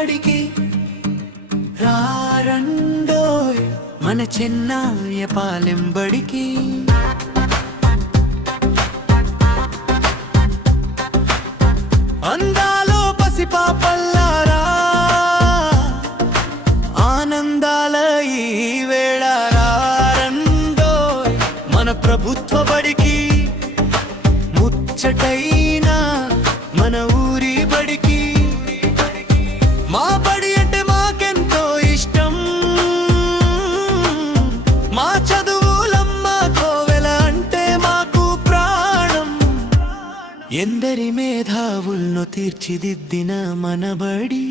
బడికి రారండోయ్ మన చెన్నాయ పాలెం బడికి. అందాలో పసిపాపల్లారా ఆనందాల ఈ వేళ రారండోయ్ మన ప్రభుత్వ బడికి. ముచ్చటైనా మన ఊరి బడికి. మా బడి అంటే మాకెంతో ఇష్టం, మా చదువులమ్మ కోవెల అంటే మాకు ప్రాణం. ఎందరి మేధావులను తీర్చిదిద్దిన మన బడి.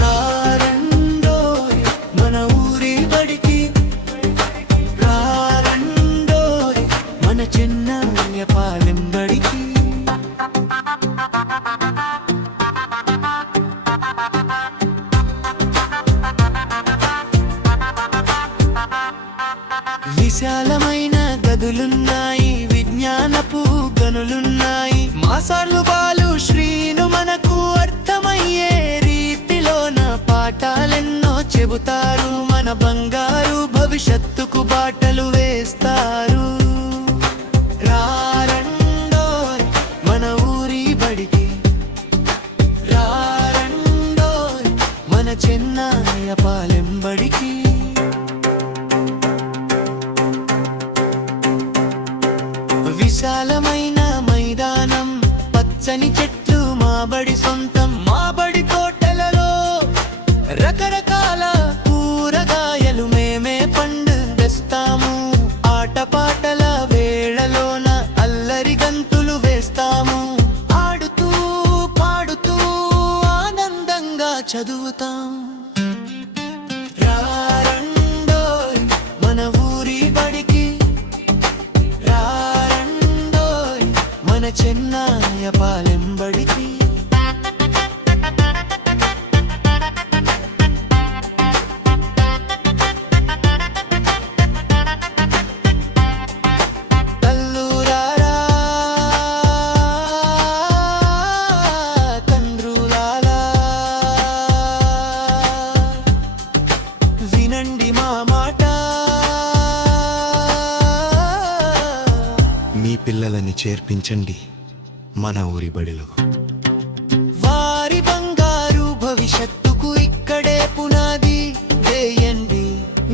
రారండోయ్ మన ఊరి బడికి. రారండోయ్ మన చెన్నాయ పాలెం బడికి. విశాలమైన గదులున్నాయి, విజ్ఞానపు గనులున్నాయి. మాసార్లు బాలు శ్రీను మనకు అర్థమయ్యే రీతిలోన పాఠాలెన్నో చెబుతారు. మన బంగారు భవిష్యత్తుకు బాటలు వేస్తారు. రారండోయ్ మన ఊరి బడికి. రారండోయ్ మన చెన్నాయ పాలెం బడికి. విశాలమైన మైదానం, పచ్చని చెట్లు మా బడి సొంతం. మా బడి తోటలలో రకరకాల కూరగాయలు మేమే పండిస్తాము. ఆటపాటల వేళలోన అల్లరి గంతులు వేస్తాము. ఆడుతూ పాడుతూ ఆనందంగా చదువుతాం. రారండోయ్ మన ఊరి బడికి. మన చెన్నాయ పాలెం బడికి. తల్లురారా తండ్రులారా వినండి మా మాట. మీ పిల్లలని చేర్పించండి మన ఊరి బడిలో. వారి బంగారు భవిష్యత్తుకు ఇక్కడే పునాది వేయండి.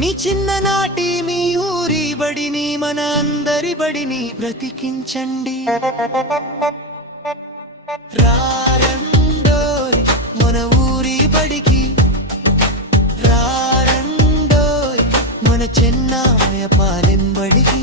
మీ చిన్ననాటి మీ ఊరి బడిని, మన అందరి బడిని బ్రతికించండి. రారండోయ్ మన ఊరి బడికి. రారండోయ్ మన చెన్నాయ పాలెం బడికి.